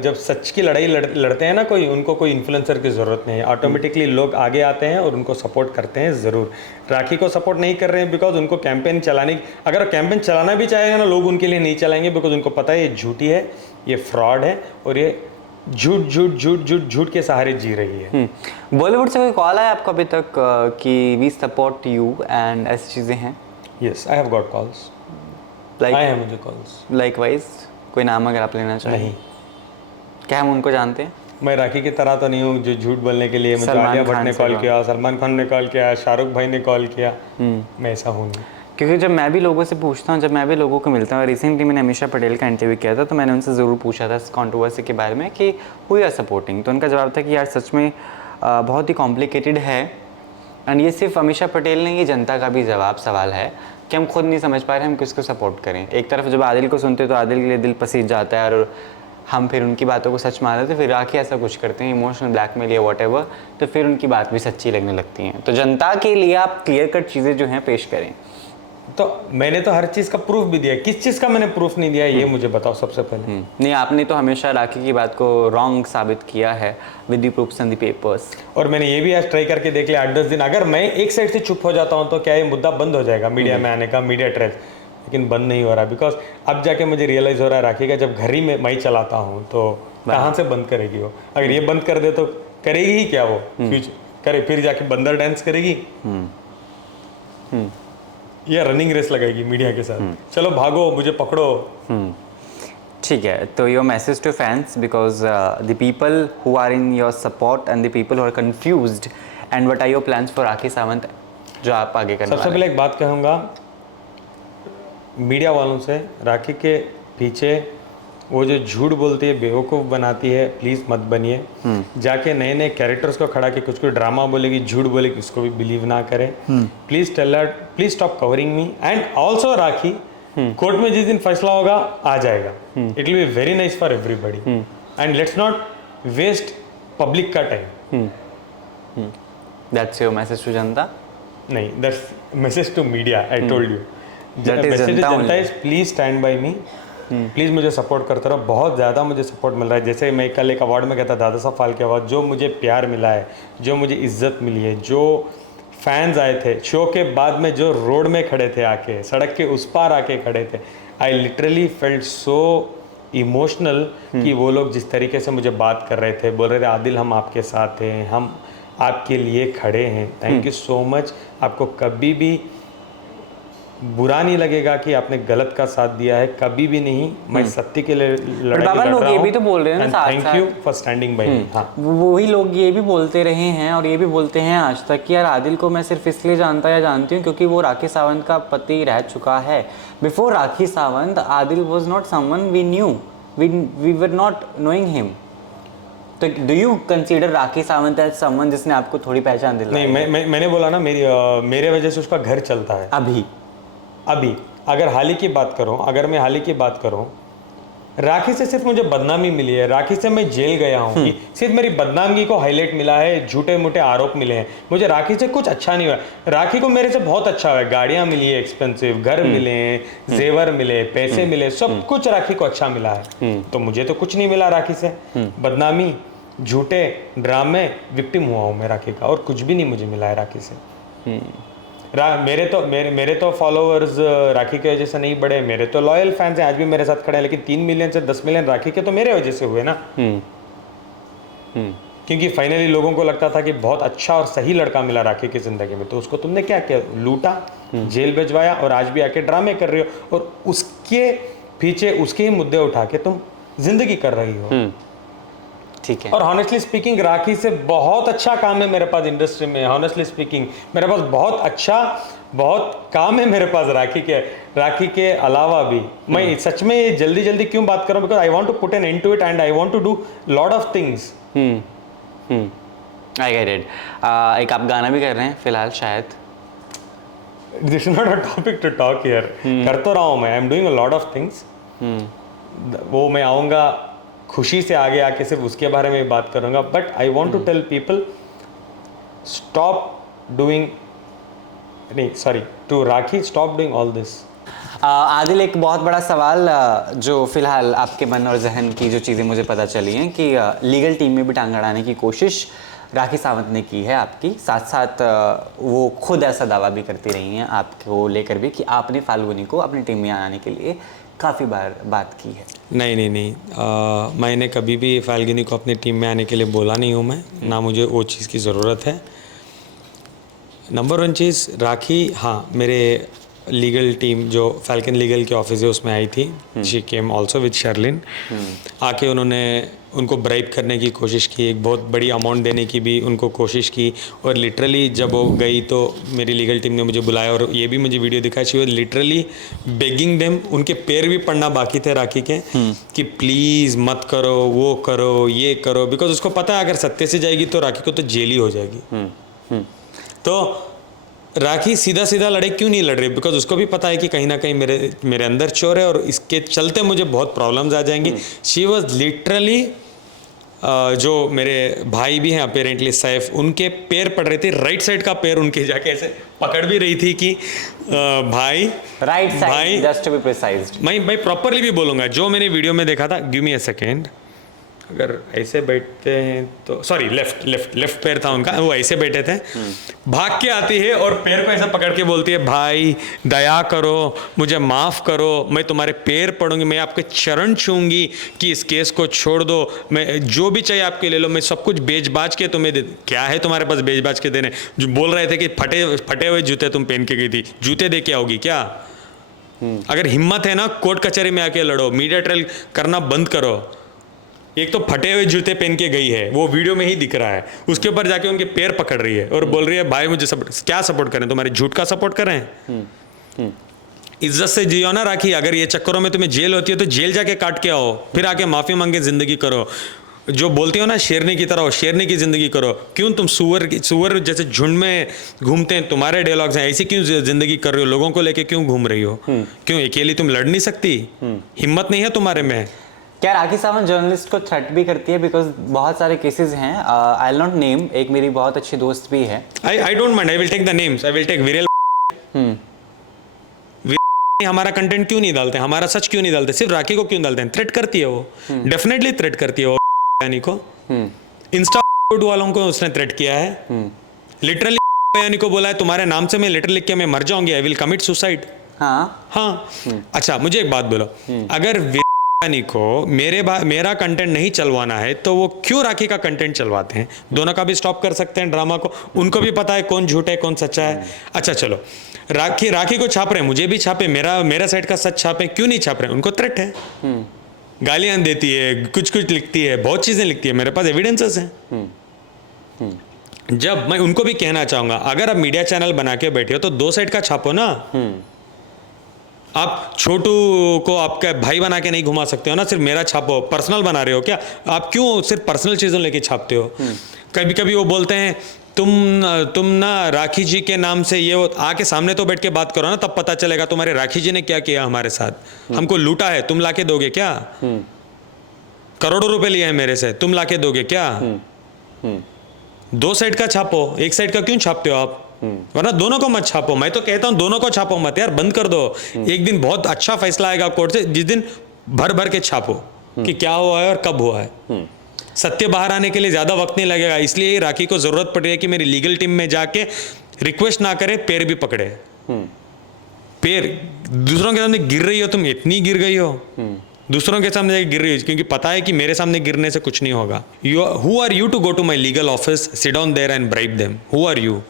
जब सच की लड़ाई लड़ते हैं ना कोई, उनको कोई इन्फ्लुएंसर की ज़रूरत नहीं है, ऑटोमेटिकली लोग आगे आते हैं और उनको सपोर्ट करते हैं ज़रूर। राखी को सपोर्ट नहीं कर रहे हैं बिकॉज उनको कैंपेन चलाने, अगर कैंपेन चलाना भी चाहेगा ना, लोग उनके लिए नहीं चलाएंगे, बिकॉज उनको पता है ये झूठी है, ये फ्रॉड है, और ये झूठ के सहारे जी रही है। बॉलीवुड से कोई कॉल आया आपको अभी तक कि वी सपोर्ट यू एंड ऐसी चीज़ें हैं? Yes, I have got calls, आए हैं मुझे कॉल्स। लाइकवाइज कोई नाम अगर आप लेना चाहें? नहीं। क्या हम उनको जानते हैं? मैं राखी की तरह तो नहीं हूँ जो झूठ बोलने के लिए। मुझे आलिया भट्ट ने कॉल किया, सलमान खान ने कॉल किया, शाहरुख भाई ने कॉल किया, मैं ऐसा हूँ नहीं। क्योंकि जब मैं भी लोगों से पूछता हूँ, जब मैं भी लोगों को मिलता हूँ, रिसेंटली मैंने अमीषा पटेल का इंटरव्यू किया था, तो मैंने उनसे ज़रूर पूछा था इस कॉन्ट्रोवर्सी के बारे में कि हु आर सपोर्टिंग, तो उनका जवाब था कि यार सच में बहुत ही कॉम्प्लिकेटेड है, एंड ये सिर्फ अमीषा पटेल नहीं, ये जनता का भी सवाल है कि हम खुद नहीं समझ पा रहे हम किसको सपोर्ट करें। एक तरफ जब आदिल को सुनते तो आदिल के लिए दिल पसीज जाता है, और हम फिर उनकी बातों को सच मान लेते हैं, फिर राखी ऐसा कुछ करते हैं इमोशनल ब्लैकमेल या व्हाटएवर, तो फिर उनकी बात भी सच्ची लगने लगती हैं। तो जनता के लिए आप क्लियर कट चीज़ें जो हैं पेश करें। तो मैंने तो हर चीज़ का प्रूफ भी दिया, किस चीज़ का मैंने प्रूफ नहीं दिया ये मुझे बताओ सबसे पहले। नहीं, आपने तो हमेशा राखी की बात को रॉन्ग साबित किया है with the proofs and the papers. और मैंने ये भी आज ट्राई करके देख लिया 8-10 दिन, अगर मैं एक साइड से चुप हो जाता हूँ तो क्या ये मुद्दा बंद हो जाएगा मीडिया में आने का, मीडिया ट्रेस, लेकिन बंद नहीं हो रहा। बिकॉज अब जाके मुझे रियलाइज़ हो रहा है राखी का जब घर ही में मैं चलाता हूँ तो कहाँ से बंद करेगी वो? अगर ये बंद कर दे तो करेगी ही क्या वो फ्यूचर? करे, फिर जाके बंदर डांस करेगी या रनिंग रेस लगाएगी मीडिया के साथ, चलो भागो मुझे पकड़ो। ठीक है, तो your message to fans, because the people who are in your support and the people who are confused, and what are your plans for Rakhi Sawant, जो आप आगे करने सबसे पहले एक बात कहूँगा मीडिया वालों से, राखी के पीछे वो जो झूठ बोलती है, बेवकूफ़ बनाती है, प्लीज़ मत बनिए। जाके नए नए कैरेक्टर्स को खड़ा के कुछ कुछ ड्रामा बोलेगी, झूठ बोलेगी, उसको भी बिलीव ना करें। Please tell her, please stop covering me. And also Rakhi, court में जिस दिन फैसला होगा आ जाएगा, it will be very nice for everybody, and let's not waste public का time. That's your message to जनता? नहीं, that's message to media, I told you. That is जनता is please stand by me, please मुझे सपोर्ट करते रहो। बहुत ज़्यादा मुझे सपोर्ट मिल रहा है। जैसे मैं कल एक अवार्ड में कहता, दादा साहब फाल्के अवार्ड, जो मुझे प्यार मिला है, जो मुझे इज्जत मिली है, जो फैंस आए थे शो के बाद में, जो रोड में खड़े थे आके, सड़क के उस पार आके खड़े थे, I literally felt so emotional कि वो लोग जिस तरीके से मुझे बात कर रहे थे, बोल रहे थे आदिल हम आपके साथ हैं, हम आपके लिए खड़े हैं, थैंक यू सो मच। आपको कभी भी बुरा नहीं लगेगा कि आपने गलत का साथ दिया है, कभी भी नहीं। मैं सत्य के लिए लड़ाई बाबा लड़ लोग रहा ये हूं। भी तो बोल रहे हैं ना, thank you for standing by me. हाँ, वही लोग ये भी बोलते रहे हैं और ये भी बोलते हैं आज तक कि यार आदिल को मैं सिर्फ इसलिए जानता या जानती हूँ क्योंकि वो राखी सावंत का पति रह चुका है। Before Rakhi Sawant, Adil was not someone we knew, we were not knowing him. तो do you consider Rakhi Sawant as someone जिसने आपको थोड़ी पहचान दिलाई? नहीं, मैंने बोला ना, मेरे वजह से उसका घर चलता है। अभी अगर हाल ही की बात करूं, अगर मैं हाल ही की बात करूं, राखी से सिर्फ मुझे बदनामी मिली है, राखी से मैं जेल गया हूं, सिर्फ मेरी बदनामी को हाईलाइट मिला है, झूठे मूठे आरोप मिले हैं। मुझे राखी से कुछ अच्छा नहीं हुआ। राखी को मेरे से बहुत अच्छा हुआ है, गाड़ियां मिली है एक्सपेंसिव, घर मिले हैं, जेवर मिले, पैसे मिले, सब कुछ राखी को अच्छा मिला है। तो मुझे तो कुछ नहीं मिला राखी से। बदनामी, झूठे ड्रामे, विक्टिम हुआ हूँ मैं राखी का, और कुछ भी नहीं मुझे मिला है राखी से। मेरे तो फॉलोअर्स राखी की वजह से नहीं बढ़े, मेरे तो लॉयल फैंस हैं, आज भी मेरे साथ खड़े हैं, लेकिन 3 मिलियन से 10 मिलियन राखी के तो मेरे वजह से हुए ना। क्योंकि फाइनली लोगों को लगता था कि बहुत अच्छा और सही लड़का मिला राखी की जिंदगी में, तो उसको तुमने क्या किया? लूटा, जेल भिजवाया, और आज भी आके ड्रामे कर रही हो, और उसके पीछे उसके ही मुद्दे उठा के तुम जिंदगी कर रही हो। ठीक है। और हॉनेस्टली स्पीकिंग, राखी से बहुत अच्छा काम है मेरे पास इंडस्ट्री में। हॉनेस्टली स्पीकिंग, मेरे पास बहुत काम है मेरे पास राखी के अलावा भी। मैं सच में ये जल्दी क्यों बात कर रहा हूँ? Because I want to put an end to it and I want to do lot of things. I get it. एक आप गाना भी कर रहे हैं फिलहाल शायद? This is not a topic to talk here. कर तो रहा हूँ मैं, I am doing a lot of things. वो मैं आऊँगा खुशी से आगे आके सिर्फ उसके बारे में बात करूंगा, but I want to tell people to Rakhi stop doing all this. Adil, एक बहुत बड़ा सवाल जो फिलहाल आपके मन और जहन की जो चीज़ें मुझे पता चली हैं कि लीगल टीम में भी टांग अड़ाने की कोशिश राखी सावंत ने की है आपकी, साथ साथ वो खुद ऐसा दावा भी करती रही हैं आपको लेकर भी कि आपने फाल्गुनी को अपनी टीम में आने के लिए काफ़ी बार बात की है। नहीं, मैंने कभी भी फाल्गुनी को अपनी टीम में आने के लिए बोला नहीं हूँ मैं, ना मुझे वो चीज़ की ज़रूरत है। नंबर 1 चीज़, राखी हाँ मेरे लीगल टीम जो फैल्कन लीगल के ऑफिस है उसमें आई थी। She came also with Sherlyn. आके उन्होंने उनको ब्राइब करने की कोशिश की, एक बहुत बड़ी अमाउंट देने की भी उनको कोशिश की, और लिटरली जब वो गई तो मेरी लीगल टीम ने मुझे बुलाया और ये भी मुझे वीडियो दिखाई। She was literally begging them, उनके पैर भी पड़ना बाकी थे राखी के कि प्लीज़ मत करो, वो करो, ये करो, बिकॉज उसको पता है अगर सत्य से जाएगी तो राखी को तो जेल ही हो जाएगी। तो राखी सीधा लड़े क्यों नहीं लड़ रही? बिकॉज उसको भी पता है कि कहीं ना कहीं मेरे अंदर चोर है और इसके चलते मुझे बहुत प्रॉब्लम्स आ जाएंगी। शी वॉज लिटरली, जो मेरे भाई भी हैं अपेरेंटली सैफ, उनके पैर पड़ रहे थे, राइट साइड का पैर उनके जाके ऐसे पकड़ भी रही थी कि भाई right side, just to be precised. मैं प्रॉपरली भी बोलूँगा, जो मैंने वीडियो में देखा था, गिव मी अ सेकेंड, अगर ऐसे बैठते हैं तो सॉरी लेफ्ट पैर था उनका, वो ऐसे बैठे थे, भाग के आती है और पैर को ऐसा पकड़ के बोलती है, भाई दया करो, मुझे माफ़ करो, मैं तुम्हारे पैर पड़ूंगी, मैं आपके चरण छूंगी कि इस केस को छोड़ दो, मैं जो भी चाहिए आपके ले लो, मैं सब कुछ बेच बाज के तुम्हें दे। क्या है तुम्हारे पास बेच बाज के देने? जो बोल रहे थे कि फटे हुए जूते तुम पहन के गई थी, जूते दे के आओगी क्या? अगर हिम्मत है ना, कोर्ट कचहरी में आके लड़ो, मीडिया ट्रायल करना बंद करो। एक तो फटे हुए जूते पहन के गई है, वो वीडियो में ही दिख रहा है, उसके ऊपर जाके उनके पैर पकड़ रही है और बोल रही है भाई मुझे क्या सपोर्ट करें, तुम्हारे झूठ का सपोर्ट करें? इज्जत से जियो ना राखी। अगर ये चक्करों में तुम्हें जेल होती है तो जेल जाके काट के आओ, फिर आके माफी मांगे जिंदगी करो। जो बोलती हो ना शेरनी की तरह हो, शेरनी की जिंदगी करो। क्यों तुम सुअर जैसे झुंड में घूमते हैं, तुम्हारे डायलॉग्स हैं, ऐसी क्यों जिंदगी कर रही हो? लोगों को लेके क्यों घूम रही हो? क्यों अकेली तुम लड़ नहीं सकती? हिम्मत नहीं है तुम्हारे में? क्या राखी सावंत जर्नलिस्ट को थ्रेट भी करती है? बिकॉज बहुत सारे केसेस हैं, आई विल नॉट नेम, एक मेरी बहुत अच्छी दोस्त भी है। I don't mind, I will take the names, I will take viral. हमारा कंटेंट क्यों नहीं डालते, हमारा सच क्यों नहीं डालते, सिर्फ राखी को क्यों डालते हैं? थ्रेट करती है वो, डेफिनेटली थ्रेट करती है वो यानी को। इंस्टा वालों को उसने थ्रेट किया है, लिटरली यानी को बोला है तुम्हारे नाम से मैं लेटर लिख के मैं मर जाऊंगी, आई विल कमिट सुसाइड। हाँ। अच्छा मुझे एक बात बोलो, अगर यानी को मेरा कंटेंट नहीं चलवाना है तो वो क्यों राखी का कंटेंट चलवाते हैं? दोनों का भी स्टॉप कर सकते हैं ड्रामा को, उनको भी पता है कौन झूठ है कौन सच्चा है। अच्छा चलो, राखी को छाप रहे हैं, मुझे भी छापे, मेरा साइड का सच छापे, क्यों नहीं छाप रहे हैं? उनको थ्रेट है, गालियां देती है, कुछ लिखती है, बहुत चीजें लिखती है, मेरे पास एविडेंसेस हैं। जब मैं उनको भी कहना चाहूंगा, अगर आप मीडिया चैनल बना के बैठे हो तो दो साइड का छापो ना। आप छोटू को आपका भाई बना के नहीं घुमा सकते हो ना, सिर्फ मेरा छापो। पर्सनल बना रहे हो क्या आप? क्यों सिर्फ पर्सनल चीज़ों लेके छापते हो? कभी कभी वो बोलते हैं तुम ना राखी जी के नाम से ये आके सामने तो बैठ के बात करो ना, तब पता चलेगा तुम्हारे राखी जी ने क्या किया हमारे साथ। हमको लूटा है, तुम लाके दोगे क्या? करोड़ों रुपए लिए हैं मेरे से, तुम लाके दोगे क्या? दो साइड का छापो, एक साइड का क्यों छापते हो आप? वरना दोनों को मत छापो। मैं तो कहता हूं दोनों को छापो मत यार, बंद कर दो। एक दिन बहुत अच्छा फैसला आएगा कोर्ट से, जिस दिन भर के छापो कि क्या हुआ है और कब हुआ है। सत्य बाहर आने के लिए ज्यादा वक्त नहीं लगेगा, इसलिए राखी को जरूरत पड़ रही है कि मेरी लीगल टीम में जाके रिक्वेस्ट ना करे, पैर भी पकड़े। पैर दूसरों के सामने गिर रही हो तुम, इतनी गिर गई हो दूसरों के सामने गिर रही हो, क्योंकि पता है कि मेरे सामने गिरने से कुछ नहीं होगा। Who are you to go to my legal office, sit down there and bribe them? Who are you?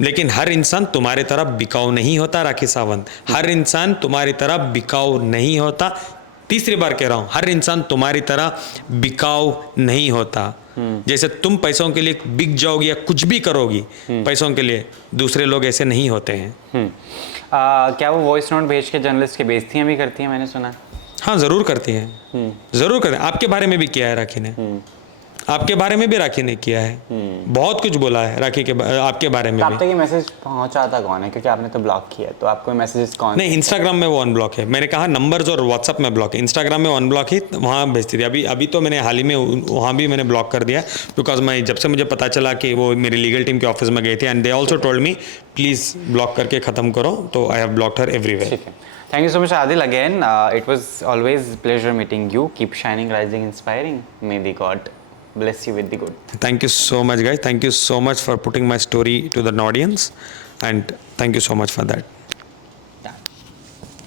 लेकिन हर इंसान तुम्हारी तरह बिकाऊ नहीं होता राखी सावंत, हर इंसान तुम्हारी तरह बिकाऊ नहीं होता। तीसरी बार कह रहा हूं, हर इंसान तुम्हारी तरह बिकाऊ नहीं होता। जैसे तुम पैसों के लिए बिक जाओगी या कुछ भी करोगी पैसों के लिए, दूसरे लोग ऐसे नहीं होते हैं। क्या वो वॉइस नोट भेज के जर्नलिस्ट की बेइज्जतियां भी करती हैं? मैंने सुना। हाँ जरूर करती है, जरूर करते हैं। आपके बारे में भी किया है राखी ने, आपके बारे में भी राखी ने किया है, बहुत कुछ बोला है राखी के आपके बारे में भी। आप तक ये मैसेज पहुंचाता कौन है? क्योंकि आपने तो ब्लॉक किया है, तो आपको मैसेजेस कौन? नहीं, इंस्टाग्राम में वो अनब्लॉक है। मैंने कहा नंबर्स और व्हाट्सअप में ब्लॉक है, इंस्टाग्राम में अनब्लॉक ही वहाँ भेजती थी। अभी तो मैंने हाल ही में वहाँ भी मैंने ब्लॉक कर दिया, बिकॉज मैं जब से मुझे पता चला कि वो मेरी लीगल टीम के ऑफिस में गए थे and they also told me please block करके ख़त्म करो, तो आई have blocked her everywhere. Thank you so much, Adil. Again, it was always pleasure meeting you. Keep shining, rising, inspiring. May the God bless you with the good. Thank you so much, guys. Thank you so much for putting my story to the audience, and thank you so much for that.